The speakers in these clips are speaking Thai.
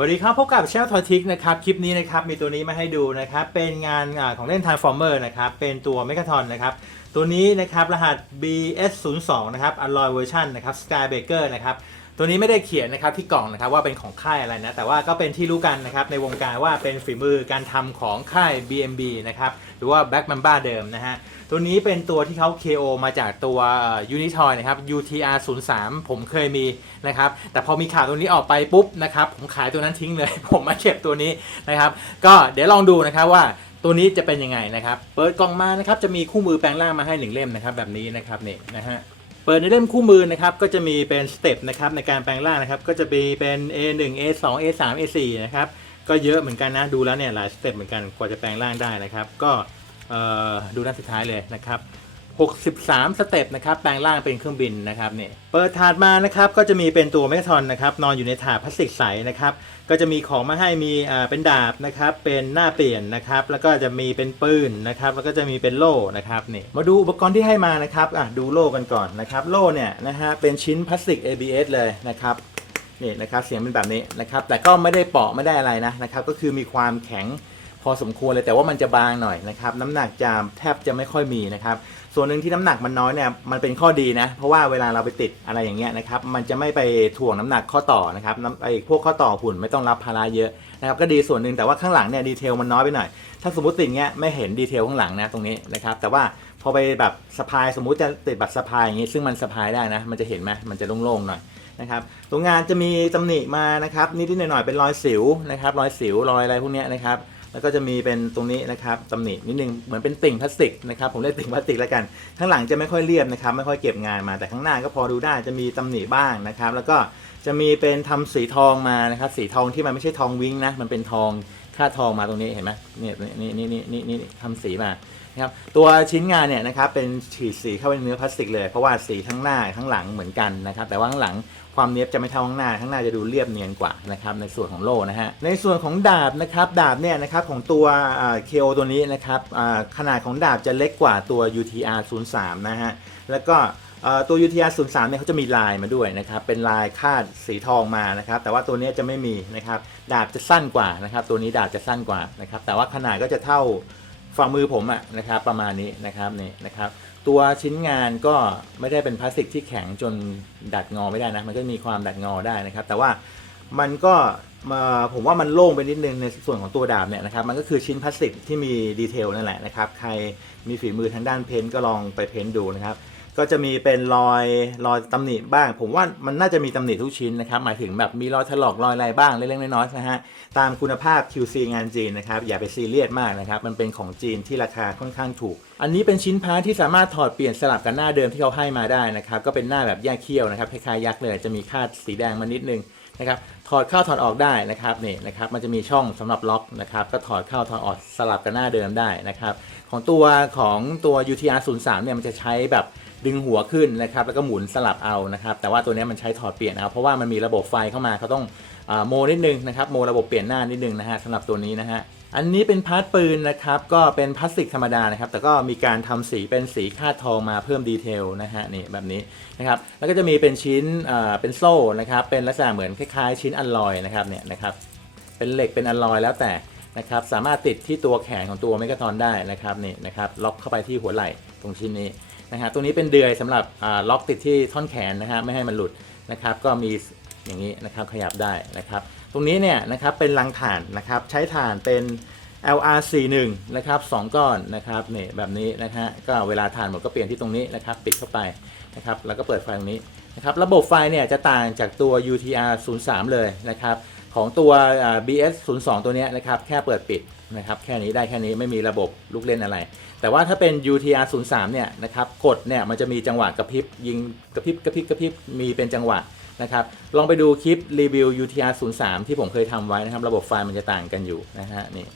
สวัสดีครับพบกับเชลทอทิกนะครับคลิปนี้นะครับมีตัวนี้มาให้ดูนะครับเป็นงานอของเล่น Transformer นะครับเป็นตัวเมกาทอนนะครับตัวนี้นะครับรหัส BS02 นะครับอลลอยเวอร์ชันนะครับ Skybreaker นะครับ ตัวนี้ไม่ได้เขียนนะครับที่กล่องนะครับว่าเป็นของค่ายอะไรนะ แต่ว่าก็เป็นที่รู้กันนะครับในวงการว่าเป็นฝีมือการทำของค่าย BMB นะครับหรือว่า Black Mamba เดิมนะฮะตัวนี้เป็นตัวที่เขา KO มาจากตัวยูนิทอยนะครับ UTR 0 3ผมเคยมีนะครับ แต่พอมีข่าวตัวนี้ออกไปปุ๊บนะครับ ผมขายตัวนั้นทิ้งเลย ผมมาเก็บตัวนี้นะครับ ก็เดี๋ยวลองดูนะครับว่าตัวนี้จะเป็นยังไงนะครับ เปิดกล่องมานะครับ จะมีคู่มือแปลงร่างมาให้หนึ่งเล่มนะครับ แบบนี้นะครับนี่นะฮะ เปิดในเล่มคู่มือนะครับก็จะมีเป็นสเต็ปนะครับในการแปลงร่างนะครับก็จะมีเป็น A1 A2 A3 A4 นะครับก็เยอะเหมือนกันนะดูแล้วเนี่ยหลายสเต็ปเหมือนกันกว่าจะแปลงร่างได้นะครับ ก็ดูด้านสุดท้ายเลยนะครับ 63 สเต็ปนะครับแปลงร่างเป็นเครื่องบินนะครับเนี่ยเปิดถาดมานะครับก็จะมีเป็นตัวเมกทอนนะครับนอนอยู่ในถาดพลาสติกใสนะครับก็จะมีของมาให้มีอ่าเป็นดาบนะครับเป็นหน้าเปลี่ยนนะครับแล้วก็จะมีเป็นปืนนะครับแล้วก็จะมีเป็นโล่นะครับนี่มาดูอุปกรณ์ที่ให้มานะครับอะดูโล่กันก่อนนะครับโล่เนี่ยนะฮะเป็นชิ้นพลาสติก ABS เลยนะครับนี่นะครับเสียงเป็นแบบนี้นะครับแต่ก็ไม่ได้เปาะไม่ได้อะไรนะนะครับก็คือมีความแข็งพอสมควรเลยแต่ว่ามันจะบางหน่อยนะครับน้ำหนักจะแทบจะไม่ค่อยมีนะครับ ส่วนหนึ่งที่น้ำหนักมันน้อยเนี่ยมันเป็นข้อดีนะ เพราะว่าเวลาเราไปติดอะไรอย่างเงี้ยนะครับมันจะไม่ไปถ่วงน้ำหนักข้อต่อนะครับไอ้พวกข้อต่อหุ่นไม่ต้องรับภาระเยอะนะครับก็ดีส่วนหนึ่งแต่ว่าข้างหลังเนี่ยดีเทลมันน้อยไปหน่อย ถ้าสมมติติดเงี้ยไม่เห็นดีเทลข้างหลังนะตรงนี้นะครับแต่ว่าพอไปแบบสะพายสมมุติจะติดบัตรสะพายอย่างงี้ซึ่งมันสะพายได้นะ มันจะเห็นไหมมันจะโล่งๆหน่อยนะครับตัวงานจะมีตำหนิมานะครับนิดๆหน่อยๆเป็นรอยสิวนะครับรอยสิวรอยอะไรพวกเนี้ยนะครับ แล้วก็จะมีเป็นตรงนี้นะครับตำหนินิดนึงเหมือนเป็นติ่งพลาสติกนะครับผมเรียกติ่งพลาสติกแล้วกัน ข้างหลังจะไม่ค่อยเรียบนะครับไม่ค่อยเก็บงานมาแต่ข้างหน้าก็พอดูได้จะมีตำหนิบ้างนะครับ แล้วก็จะมีเป็นทำสีทองมานะครับสีทองที่มันไม่ใช่ทองวิ้งนะมันเป็นทองค่าทองมาตรงนี้เห็นไหมเนี่ยนี่นี่นี่นี่นี่ทำสีมานะครับตัวชิ้นงานเนี่ยนะครับเป็นฉีดสีเข้าไปในเนื้อพลาสติกเลย เพราะว่าสีทั้งหน้าทั้งหลังเหมือนกันนะครับแต่ว่าข้างหลัง ความเนียบจะไม่เท่าข้างหน้า ข้างหน้าจะดูเรียบเนียนกว่านะครับในส่วนของโล่นะฮะ ในส่วนของดาบนะครับ ดาบเนี่ยนะครับของตัวเคโอตัวนี้นะครับขนาดของดาบจะเล็กกว่าตัว UTR 03นะฮะ แล้วก็เอ่อตัว UTR 03เนี่ยเขาจะมีลายมาด้วยนะครับ เป็นลายคาดสีทองมานะครับ แต่ว่าตัวนี้จะไม่มีนะครับ ดาบจะสั้นกว่านะครับ ตัวนี้ดาบจะสั้นกว่านะครับ แต่ว่าขนาดก็จะเท่าฝ่ามือผมอะนะครับ ประมาณนี้นะครับนี่นะครับ ตัวชิ้นงานก็ไม่ได้เป็นพลาสติกที่แข็งจนดัดงอไม่ได้นะ มันก็มีความดัดงอได้นะครับ แต่ว่ามันก็มาผมว่ามันโล่งไปนิดนึงในส่วนของตัวดาบเนี่ยนะครับ มันก็คือชิ้นพลาสติกที่มีดีเทลนั่นแหละนะครับ ใครมีฝีมือทางด้านเพ้นท์ก็ลองไปเพ้นท์ดูนะครับ ก็จะมีเป็นรอยรอยตำหนิบ้าง ผมว่ามันน่าจะมีตำหนิทุกชิ้นนะครับหมายถึงแบบมีรอยถลอกรอยอะไรบ้างเล็กๆน้อยๆนะฮะตามคุณภาพ QC งานจีนนะครับอย่าไปซีเรียสมากนะครับมันเป็นของจีนที่ราคาค่อนข้างถูก อันนี้เป็นชิ้นพาร์ทที่สามารถถอดเปลี่ยนสลับกับหน้าเดิมที่เขาให้มาได้นะครับก็เป็นหน้าแบบแยกเขี้ยวนะครับคล้ายๆยักษ์เลยจะมีคาดสีแดงมานิดนึงนะครับถอดเข้าถอดออกได้นะครับนี่นะครับมันจะมีช่องสำหรับล็อกนะครับก็ถอดเข้าถอดออกสลับกับหน้าเดิมได้นะครับของตัวของตัว UTR 03เนี่ยมันจะใช้แบบ ดึงหัวขึ้นนะครับแล้วก็หมุนสลับเอานะครับแต่ว่าตัวนี้มันใช้ถอดเปลี่ยนเอาเพราะว่ามันมีระบบไฟเข้ามาเขาต้องอโมนิดนึงนะครับโมระบบเปลี่ยนหน้านิดนึงนะฮะสำหรับตัวนี้นะฮะอันนี้เป็นพาร์ทปืนนะครับก็เป็นพลาสติกธรรมดานะครับแต่ก็มีการทำสีเป็นสีคาดทองมาเพิ่มดีเทลนะฮะนี่แบบนี้นะครับแล้วก็จะมีเป็นชิ้นเป็นโซ่นะครับเป็นลักษณะเหมือนคล้ายๆ ชิ้นอัลลอยนะครับเนี่ยนะครับเป็นเหล็กเป็นอัลลอยแล้วแต่นะครับสามารถติดที่ตัวแขนของตัวเมกาทอนได้นะครับนี่นะครับล็อกเข้าไปที่หัวไหล่ตรงชิ้นนี้ นะฮะตัวนี้เป็นเดือยสำหรับล็อกติดที่ท่อนแขนนะฮะไม่ให้มันหลุดนะครับ ก็มีอย่างนี้นะครับขยับได้นะครับ ตรงนี้เนี่ยนะครับเป็นรังถ่านนะครับใช้ถ่านเป็น LR41 นะครับสองก้อนนะครับนี่แบบนี้นะฮะก็เวลาถ่านหมดก็เปลี่ยนที่ตรงนี้นะครับปิดเข้าไปนะครับแล้วก็เปิดไฟตรงนี้นะครับระบบไฟเนี่ยจะต่างจากตัว UTR 03 เลยนะครับของตัว BS 02 ตัวนี้นะครับแค่เปิดปิดนะครับแค่นี้ได้แค่นี้ไม่มีระบบลูกเล่นอะไร แต่ว่าถ้าเป็น UTR 03เนี่ยนะครับกดเนี่ยมันจะมีจังหวะกระพริบยิงกระพริบกระพริบกระพริบมีเป็นจังหวะนะครับลองไปดูคลิปรีวิว UTR 03ที่ผมเคยทำไว้นะครับ ระบบไฟล์มันจะต่างกันอยู่นะฮะนี่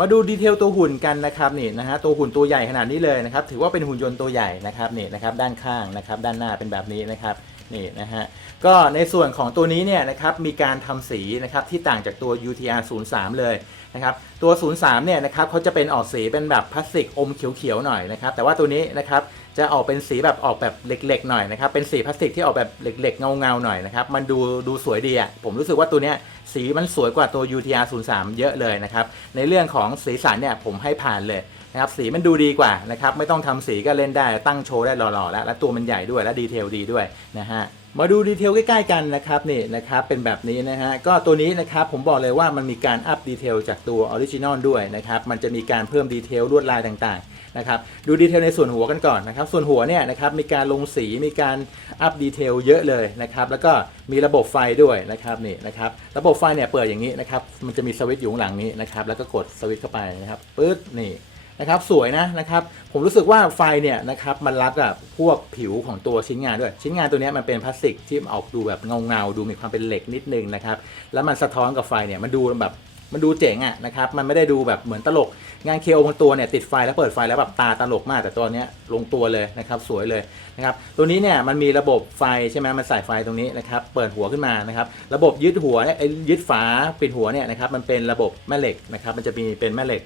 มาดูดีเทลตัวหุ่นกันนะครับนี่นะฮะตัวหุ่นตัวใหญ่ขนาดนี้เลยนะครับถือว่าเป็นหุ่นยนต์ตัวใหญ่นะครับนี่นะครับด้านข้างนะครับด้านหน้าเป็นแบบนี้นะครับ นี่นะฮะก็ในส่วนของตัวนี้เนี่ยนะครับมีการทำสีนะครับที่ต่างจากตัว UTR 03เลยนะครับตัว 03เนี่ยนะครับเขาจะเป็นออกสีเป็นแบบพลาสติกอมเขียวๆหน่อยนะครับแต่ว่าตัวนี้นะครับจะออกเป็นสีแบบออกแบบเหล็กๆหน่อยนะครับเป็นสีพลาสติกที่ออกแบบเหล็กๆเงาๆหน่อยนะครับมันดูดูสวยดีอะผมรู้สึกว่าตัวเนี้ยสีมันสวยกว่าตัว UTR 03เยอะเลยนะครับในเรื่องของสีสันเนี่ยผมให้ผ่านเลย นะครับสีมันดูดีกว่านะครับไม่ต้องทำสีก็เล่นได้ตั้งโชว์ได้หล่อๆแล้วและตัวมันใหญ่ด้วยและดีเทลดีด้วยนะฮะมาดูดีเทลใกล้ๆกันนะครับนี่นะครับเป็นแบบนี้นะฮะก็ตัวนี้นะครับผมบอกเลยว่ามันมีการอัพดีเทลจากตัวออริจินอลด้วยนะครับมันจะมีการเพิ่มดีเทลลวดลายต่างๆนะครับดูดีเทลในส่วนหัวกันก่อนนะครับส่วนหัวเนี่ยนะครับมีการลงสีมีการอัพดีเทลเยอะเลยนะครับแล้วก็มีระบบไฟด้วยนะครับนี่นะครับระบบไฟเนี่ยเปิดอย่างนี้นะครับมันจะมีสวิตช์อยู่ข้างหลังนี้นะครับแล้วก็กดสวิตช์เข้าไปนะครับปึ๊ดนี่ นะครับสวยนะนะครับผมรู้สึกว่าไฟเนี่ยนะครับมันรับกับพวกผิวของตัวชิ้นงานด้วย ชิ้นงานตัวนี้มันเป็นพลาสติกที่ออกดูแบบเงาเงาๆดูมีความเป็นเหล็กนิดนึงนะครับแล้วมันสะท้อนกับไฟเนี่ยมันดูแบบมันดูเจ๋งอะนะครับมันไม่ได้ดูแบบเหมือนตลก งานเคโอบางตัวเนี่ยติดไฟแล้วเปิดไฟแล้วแบบตาตลกมาก แต่ตัวเนี้ยลงตัวเลยนะครับสวยเลยนะครับตัวนี้เนี่ยมันมีระบบไฟใช่ไหมมันใส่ไฟตรงนี้นะครับเปิดหัวขึ้นมานะครับระบบยึดหัวเนี่ยยึดฝาปิดหัวเนี่ยนะครับมันเป็นระบบแม่เหล็กนะครับมันจะมีเป็นแม่เหล็ก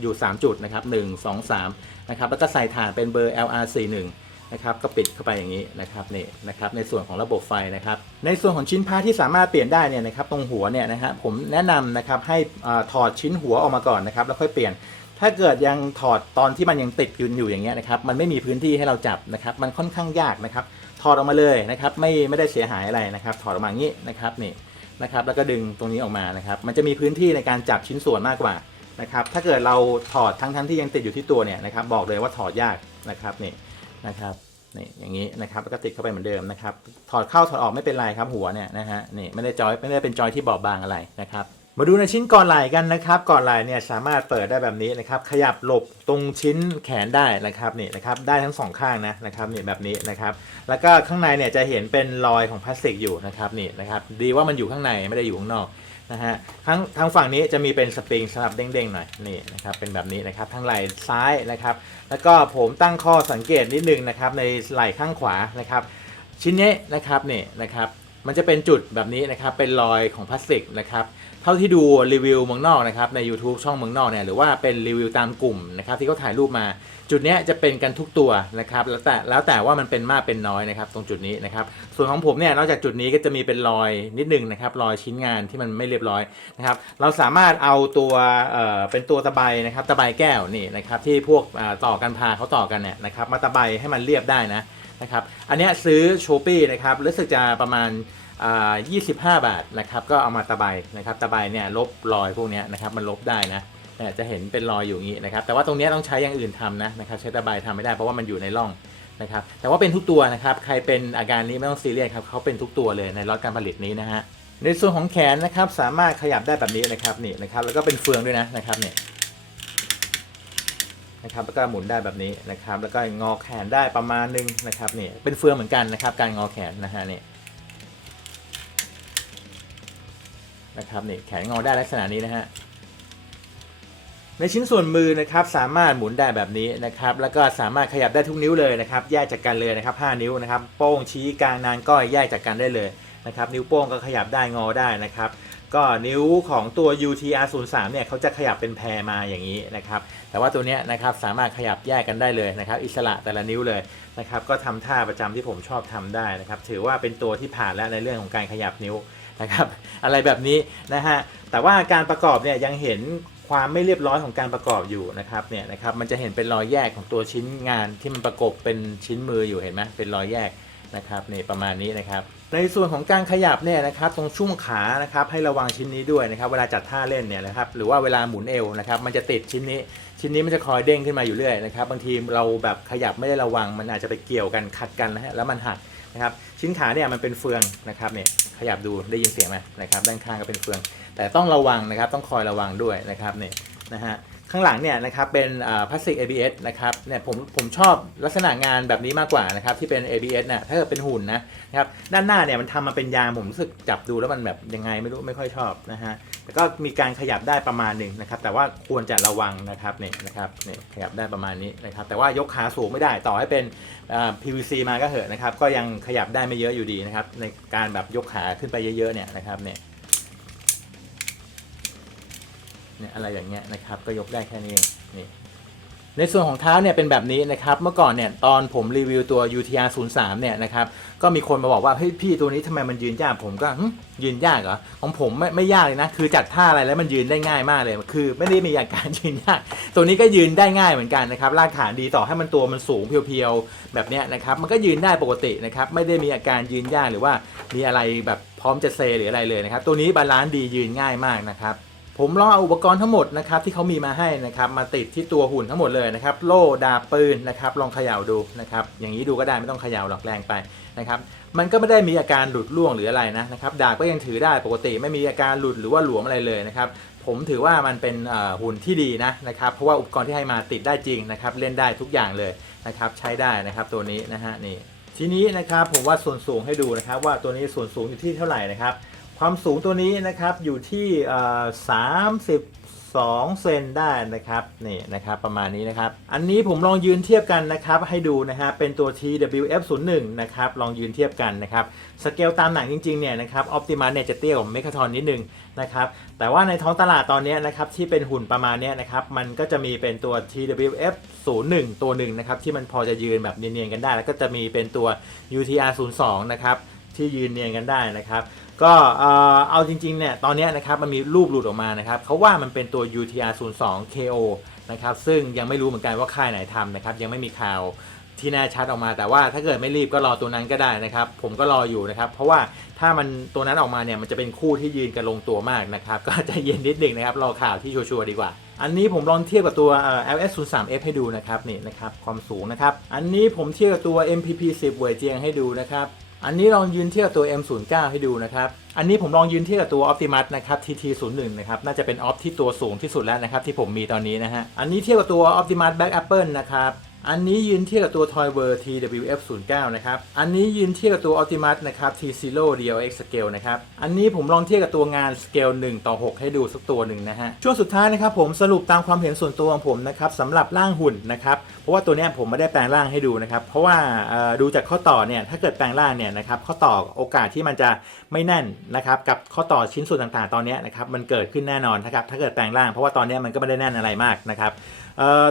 อยู่ 3 จุดนะครับ1 2 3นะครับแล้วก็ใส่ถ่านเป็นเบอร์ LR41 นะครับก็ปิดเข้าไปอย่างนี้นะครับนี่นะครับในส่วนของระบบไฟนะครับ ในส่วนของชิ้นพาร์ทที่สามารถเปลี่ยนได้เนี่ยนะครับตรงหัวเนี่ยนะฮะผมแนะนำนะครับให้ถอดชิ้นหัวออกมาก่อนนะครับแล้วค่อยเปลี่ยน ถ้าเกิดยังถอดตอนที่มันยังติดยู่อยู่อย่างเงี้ยนะครับมันไม่มีพื้นที่ให้เราจับนะครับมันค่อนข้างยากนะครับถอดออกมาเลยนะครับไม่ไม่ได้เสียหายอะไรนะครับถอดออกมาอย่างนี้นะครับนี่นะครับแล้วก็ดึงตรงนี้ออกมานะครับมันจะมีพื้นที่ในการจับชิ้นส่วนมากกว่า นะครับ ถ้าเกิดเราถอดทั้งทั้งที่ยังติดอยู่ที่ตัวเนี่ยนะครับ บอกเลยว่าถอดยากนะครับนี่นะครับนี่อย่างนี้นะครับแล้วก็ติดเข้าไปเหมือนเดิมนะครับ ถอดเข้าถอดออกไม่เป็นไรครับหัวเนี่ยนะฮะนี่ไม่ได้จอยไม่ได้เป็นจอยที่บอบบางอะไรนะครับ มาดูในชิ้นก่อนไหล่กันนะครับก่อนไหล่เนี่ยสามารถเปิดได้แบบนี้นะครับ ขยับหลบตรงชิ้นแขนได้นะครับนี่นะครับได้ทั้งสองข้างนะนะครับนี่แบบนี้นะครับ แล้วก็ข้างในเนี่ยจะเห็นเป็นรอยของพลาสติกอยู่นะครับนี่นะครับ ดีว่ามันอยู่ข้างในไม่ได้อยู่ข้างนอก นะฮะทั้งทางฝั่งนี้จะมีเป็นสปริงสำหรับเด้งๆหน่อยนี่นะครับเป็นแบบนี้นะครับทั้งไหล่ซ้ายนะครับ แล้วก็ผมตั้งข้อสังเกตนิดนึงนะครับในไหล่ข้างขวานะครับ ชิ้นนี้นะครับนี่นะครับ มันจะเป็นจุดแบบนี้นะครับ เป็นรอยของพลาสติกนะครับ เท่าที่ดูรีวิวเมืองนอกนะครับใน YouTube ช่องเมืองนอกเนี่ยหรือว่าเป็นรีวิวตามกลุ่มนะครับที่เขาถ่ายรูปมา จุดนี้จะเป็นกันทุกตัวนะครับแล้วแต่แล้วแต่ว่ามันเป็นมากเป็นน้อยนะครับตรงจุดนี้นะครับส่วนของผมเนี่ยนอกจากจุดนี้ก็จะมีเป็นรอยนิดนึงนะครับรอยชิ้นงานที่มันไม่เรียบร้อยนะครับเราสามารถเอาตัวเอ่อเป็นตัวตะไบนะครับตะไบแก้วนี่นะครับที่พวกต่อกันพาเขาต่อกันเนี่ยนะครับมาตะไบให้มันเรียบได้นะนะครับอันนี้ซื้อโชปี้นะครับรู้สึกจะประมาณ 25 บาทนะครับ ก็เอามาตะไบนะครับ ตะไบเนี่ยลบรอยพวกนี้นะครับ มันลบได้นะเนี่ยจะเห็นเป็นรอยอยู่อย่างนี้นะครับ แต่ว่าตรงนี้ต้องใช้อย่างอื่นทำนะนะครับ ใช้ตะไบทำไม่ได้เพราะว่ามันอยู่ในร่องนะครับ แต่ว่าเป็นทุกตัวนะครับ ใครเป็นอาการนี้ไม่ต้องซีเรียสครับเขาเป็นทุกตัวเลยในล็อตการผลิตนี้นะฮะ ในส่วนของแขนนะครับสามารถขยับได้แบบนี้นะครับนี่นะครับ แล้วก็เป็นเฟืองด้วยนะนะครับเนี่ยนะครับแล้วก็หมุนได้แบบนี้นะครับ แล้วก็งอแขนได้ประมาณนึงนะครับนี่เป็นเฟืองเหมือนกันนะครับ การงอแขนนะฮะนี่ นะครับนี่แขนงอได้ลักษณะนี้นะฮะในชิ้นส่วนมือนะครับสามารถหมุนได้แบบนี้นะครับ แล้วก็สามารถขยับได้ทุกนิ้วเลยนะครับ แยกจากกันเลยนะครับ 5 นิ้วนะครับ โป้งชี้กลางนางก้อยแยกจากกันได้เลยนะครับ นิ้วโป้งก็ขยับได้งอได้นะครับ ก็นิ้วของตัว UTR 0 3 เนี่ยเขาจะขยับเป็นแพรมาอย่างนี้นะครับ แต่ว่าตัวเนี้ยนะครับสามารถขยับแยกกันได้เลยนะครับ อิสระแต่ละนิ้วเลยนะครับ ก็ทำท่าประจำที่ผมชอบทำได้นะครับ ถือว่าเป็นตัวที่ผ่านแล้วในเรื่องของการขยับนิ้ว นะครับอะไรแบบนี้นะฮะแต่ว่าการประกอบเนี่ยยังเห็นความไม่เรียบร้อยของการประกอบอยู่นะครับเนี่ยนะครับมันจะเห็นเป็นรอยแยกของตัวชิ้นงานที่มันประกบเป็นชิ้นมืออยู่เห็นไหมเป็นรอยแยกนะครับนี่ประมาณนี้นะครับ ในส่วนของการขยับเนี่ยนะครับตรงช่วงขานะครับให้ระวังชิ้นนี้ด้วยนะครับเวลาจัดท่าเล่นเนี่ยนะครับหรือว่าเวลาหมุนเอวนะครับมันจะติดชิ้นนี้ ชิ้นนี้มันจะคอยเด้งขึ้นมาอยู่เรื่อยนะครับบางทีเราแบบขยับไม่ได้ระวังมันอาจจะไปเกี่ยวกันขัดกันนะฮะแล้วมันหัก นะครับชิ้นขาเนี่ยมันเป็นเฟืองนะครับเนี่ยขยับดูได้ยินเสียงไหมนะครับด้านข้างก็เป็นเฟือง แต่ต้องระวังนะครับต้องคอยระวังด้วยนะครับเนี่ยนะฮะ ข้างหลังเนี่ยนะครับเป็นพลาสติก ABS นะครับเนี่ยผมผมชอบลักษณะงานแบบนี้มากกว่านะครับที่เป็น ABS น่ะถ้าเกิดเป็นหุ่นนะนะครับด้านหน้าเนี่ยมันทำมาเป็นยางผมรู้สึกจับดูแล้วมันแบบยังไงไม่รู้ไม่ค่อยชอบนะฮะแต่ก็มีการขยับได้ประมาณหนึ่งนะครับ แต่ว่าควรจะระวังนะครับเนี่ยนะครับเนี่ยขยับได้ประมาณนี้นะครับแต่ว่ายกขาสูงไม่ได้ต่อให้เป็น PVC มาก็เหอะนะครับก็ยังขยับได้ไม่เยอะอยู่ดีนะครับในการแบบยกขาขึ้นไปเยอะๆเนี่ยนะครับเนี่ย เนี่ยอะไรอย่างเงี้ยนะครับก็ยกได้แค่นี้เองนี่ในส่วนของเท้าเนี่ยเป็นแบบนี้นะครับเมื่อก่อนเนี่ยตอนผมรีวิวตัว UTR 03เนี่ยนะครับก็มีคนมาบอกว่าเฮ้ยพี่ตัวนี้ทำไมมันยืนยากผมก็ยืนยากเหรอของผมไม่ไม่ยากเลยนะคือจัดท่าอะไรแล้วมันยืนได้ง่ายมากเลยคือ ไม่ได้มีอาการยืนยาก ตัวนี้ก็ยืนได้ง่ายเหมือนกันนะครับรากฐานดีต่อให้มันตัวมันสูงเพียวๆแบบเนี้ยนะครับมันก็ยืนได้ปกตินะครับไม่ได้มีอาการยืนยากหรือว่ามีอะไรแบบพร้อมจะเซหรืออะไรเลยนะครับตัวนี้บาลานซ์ดียืนง่ายมากนะครับ ผมลองเอาอุปกรณ์ทั้งหมดนะครับที่เขามีมาให้นะครับมาติดที่ตัวหุ่นทั้งหมดเลยนะครับโล่ดาบปืนนะครับลองเขย่าดูนะครับอย่างนี้ดูก็ได้ไม่ต้องเขย่าหรอกแรงไปนะครับมันก็ไม่ได้มีอาการหลุดร่วงหรืออะไรนะนะครับดาบก็ยังถือได้ปกติไม่มีอาการหลุดหรือว่าหลวมอะไรเลยนะครับผมถือว่ามันเป็นหุ่นที่ดีนะนะครับเพราะว่าอุปกรณ์ที่ให้มาติดได้จริงนะครับเล่นได้ทุกอย่างเลยนะครับใช้ได้นะครับตัวนี้นะฮะนี่ทีนี้นะครับผมว่าส่วนสูงให้ดูนะครับว่าตัวนี้ส่วนสูงอยู่ที่เท่าไหร่นะครับ ความสูงตัวนี้นะครับอยู่ที่เอ่อ32เซนได้นะครับนี่นะครับประมาณนี้นะครับ อันนี้ผมลองยืนเทียบกันนะครับให้ดูนะฮะเป็นตัว TWF01 นะครับลองยืนเทียบกันนะครับสเกลตามหนังจริงๆเนี่ยนะครับออ t ติมัเนี่ยจะเตี้ยกว่าเมคาทอนนิดนึงนะครับแต่ว่าในท้องตลาดตอนนี้นะครับที่เป็นหุ่นประมาณเนี้ยนะครับมันก็จะมีเป็นตัว TWF01 ตัวหนึ่งนะครับที่มันพอจะยืนแบบเนียนๆกันได้ แล้วก็จะมีเป็นตัว UTR02 นะครับที่ยืนเนียนกันได้นะครับ ก็เอ่อเอาจริงๆเนี่ยตอนเนี้ยนะครับมันมีรูปหลุดออกมานะครับเขาว่ามันเป็นตัว UTR 02 KO นะครับซึ่งยังไม่รู้เหมือนกันว่าค่ายไหนทำนะครับยังไม่มีข่าวที่แน่ชัดออกมา แต่ว่าถ้าเกิดไม่รีบก็รอตัวนั้นก็ได้นะครับ ผมก็รออยู่นะครับ เพราะว่าถ้ามันตัวนั้นออกมาเนี่ยมันจะเป็นคู่ที่ยืนกันลงตัวมากนะครับ ก็ใจะเย็นนิดหนึ่งนะครับรอข่าวที่ชัวร์ๆดีกว่า อันนี้ผมลองเทียบกับตัว LS 0 3 F ให้ดูนะครับนี่นะครับความสูงนะครับอันนี้ผมเทียบกับตัว MPP 10เวยเจียงให้ดูนะครับ อันนี้ลองยืนเทียบกับตัว M09 ให้ดูนะครับ อันนี้ผมลองยืนเทียบกับตัว Optimus นะครับ TT01 นะครับ น่าจะเป็นออฟที่ตัวสูงที่สุดแล้วนะครับที่ผมมีตอนนี้นะฮะ อันนี้เทียบกับตัว Optimus Black Apple นะครับ อันนี้ยืนเทียบกับตัว Toyver TWF09 นะครับ อันนี้ยืนเทียบกับตัว Optimus นะครับ T0 DLX Scale นะครับ อันนี้ผมลองเทียบกับตัวงาน Scale 1 ต่อ 6 ให้ดูสักตัวหนึ่งนะฮะ ช่วงสุดท้ายนะครับผมสรุปตามความเห็นส่วนตัวของผมนะครับสำหรับร่างหุ่นนะครับ เพราะว่าตัวนี้ผมไม่ได้แปลงร่างให้ดูนะครับ เพราะว่าดูจากข้อต่อเนี่ยถ้าเกิดแปลงร่างเนี่ยนะครับข้อต่อโอกาสที่มันจะไม่แน่นนะครับกับข้อต่อชิ้นส่วนต่างๆ ตอนนี้นะครับมันเกิดขึ้นแน่นอนนะครับถ้าเกิดแปลงร่างเพราะว่าตอนนี้มันก็ไม่ได้แน่นอะไรมากนะครับ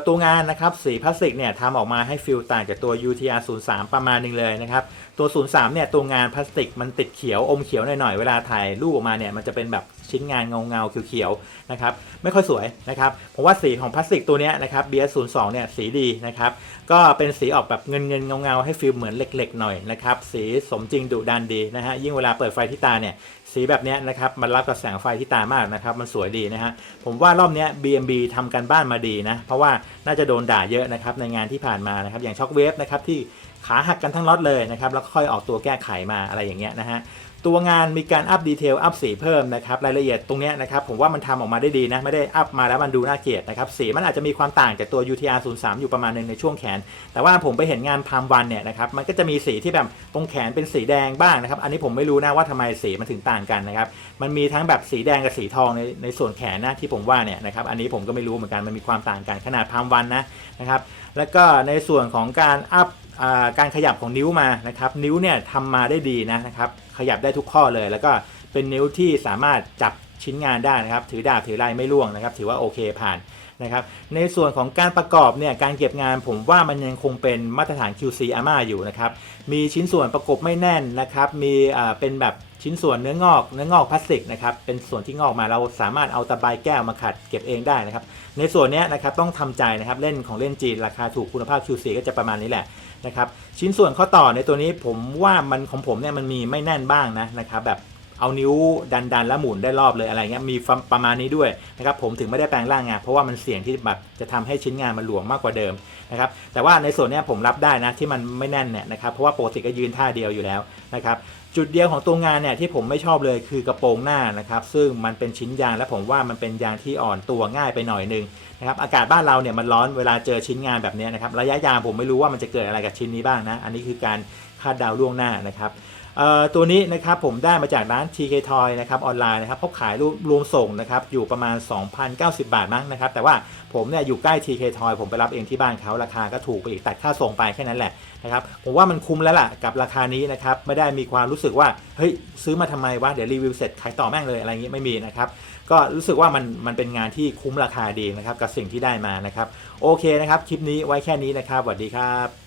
ตัวงานนะครับสีพลาสติกเนี่ยทำออกมาให้ฟิลต่างจากตัว UTR 03ประมาณหนึงเลยนะครับ ตัว 03เนี่ยตัวงานพลาสติกมันติดเขียวอมเขียวหน่อยๆ เวลาถ่ายรูปออกมาเนี่ยมันจะเป็นแบบ ชิ้นงานเงาๆเขียวๆนะครับไม่ค่อยสวยนะครับผมว่าสีของพลาสติกตัวนี้นะครับ BS02 เนี่ยสีดีนะครับก็เป็นสีออกแบบเงินเงินๆเงาให้ฟีลเหมือนเหล็กๆหน่อยนะครับสีสมจริงดุดันดีนะฮะยิ่งเวลาเปิดไฟที่ตาเนี่ยสีแบบนี้นะครับมันรับกับแสงไฟที่ตามากนะครับมันสวยดีนะฮะผมว่ารอบนี้ BMB ทำกันบ้านมาดีนะเพราะว่าน่าจะโดนด่าเยอะนะครับในงานที่ผ่านมานะครับอย่างช็อคเวฟนะครับที่ขาหักกันทั้งล็อตเลยนะครับแล้วค่อยออกตัวแก้ไขมาอะไรอย่างเงี้ยนะฮะ ตัวงานมีการอัปดีเทลอัปสีเพิ่มนะครับรายละเอียดตรงนี้นะครับผมว่ามันทำออกมาได้ดีนะ ไม่ได้อัพมาแล้วมันดูน่าเกลียดนะครับสีมันอาจจะมีความต่างจากตัว UTR 03อยู่ประมาณหนึงในช่วงแขน แต่ว่าผมไปเห็นงานพามวันเนี่ยนะครับมันก็จะมีสีที่แบบตรงแขนเป็นสีแดงบ้างนะครับอันนี้ผมไม่รู้นะว่าทำไมสีมันถึงต่างกันนะครับมันมีทั้งแบบสีแดงกับสีทองในในส่วนแขนนะที่ผมว่าเนี่ยนะครับอันนี้ผมก็ไม่รู้เหมือนกันมันมีความต่างกันขนาดพามวันนะนะครับแล้วก็ในส่วนของการอัพการขยับของนิ้วมานะครับนิ้วเนี่ยทำมาได้ดีนะนะครับ ขยับได้ทุกข้อเลย แล้วก็เป็นนิ้วที่สามารถจับชิ้นงานได้นะครับ ถือดาบถือไรไม่ร่วงนะครับ ถือว่าโอเคผ่านนะครับ ในส่วนของการประกอบเนี่ย การเก็บงานผมว่ามันยังคงเป็นมาตรฐาน QC AMA อยู่นะครับ มีชิ้นส่วนประกบไม่แน่นนะครับ มีอ่าเป็นแบบชิ้นส่วนเนื้องอกเนื้องอกพลาสติกนะครับ เป็นส่วนที่งอกมาเราสามารถเอาตะไบแก้วมาขัดเก็บเองได้นะครับ ในส่วนนี้นะครับต้องทำใจนะครับ เล่นของเล่นจีนราคาถูกคุณภาพ QC ก็จะประมาณนี้แหละ นะครับชิ้นส่วนข้อต่อในตัวนี้ผมว่ามันของผมเนี่ยมันมีไม่แน่นบ้างนะนะครับแบบเอานิ้วดันดันๆแล้วหมุนได้รอบเลยอะไรเงี้ยมีประมาณนี้ด้วยนะครับผมถึงไม่ได้แปลงร่างงานเพราะว่ามันเสี่ยงที่แบบจะทำให้ชิ้นงานมันหลวมมากกว่าเดิมนะครับแต่ว่าในส่วนนี้ผมรับได้นะที่มันไม่แน่นเนี่ยนะครับเพราะว่าปกติก็ยืนท่าเดียวอยู่แล้วนะครับ จุดเดียวของตัวงานเนี่ยที่ผมไม่ชอบเลยคือกระโปรงหน้านะครับ ซึ่งมันเป็นชิ้นยางและผมว่ามันเป็นยางที่อ่อนตัวง่ายไปหน่อยนึงนะครับอากาศบ้านเราเนี่ยมันร้อนเวลาเจอชิ้นงานแบบนี้นะครับระยะยางผมไม่รู้ว่ามันจะเกิดอะไรกับชิ้นนี้บ้างนะ อันนี้คือการคาดเดาล่วงหน้านะครับ ตัวนี้นะครับผมได้มาจากร้าน TK Toy นะครับออนไลน์นะครับเขาขายรวมรวมส่งนะครับอยู่ประมาณ 2,090 บาทมั้งนะครับแต่ว่าผมเนี่ยอยู่ใกล้ TK Toy ผมไปรับเองที่บ้านเขาราคาก็ถูกไปอีกตัดค่าส่งไปแค่นั้นแหละนะครับผมว่ามันคุ้มแล้วล่ะกับราคานี้นะครับไม่ได้มีความรู้สึกว่าเฮ้ยซื้อมาทำไมวะเดี๋ยวรีวิวเสร็จขายต่อแม่งเลยอะไรอย่างงี้ไม่มีนะครับก็รู้สึกว่ามันมันเป็นงานที่คุ้มราคาดีนะครับกับสิ่งที่ได้มานะครับโอเคนะครับคลิปนี้ไว้แค่นี้นะครับสวัสดีครับ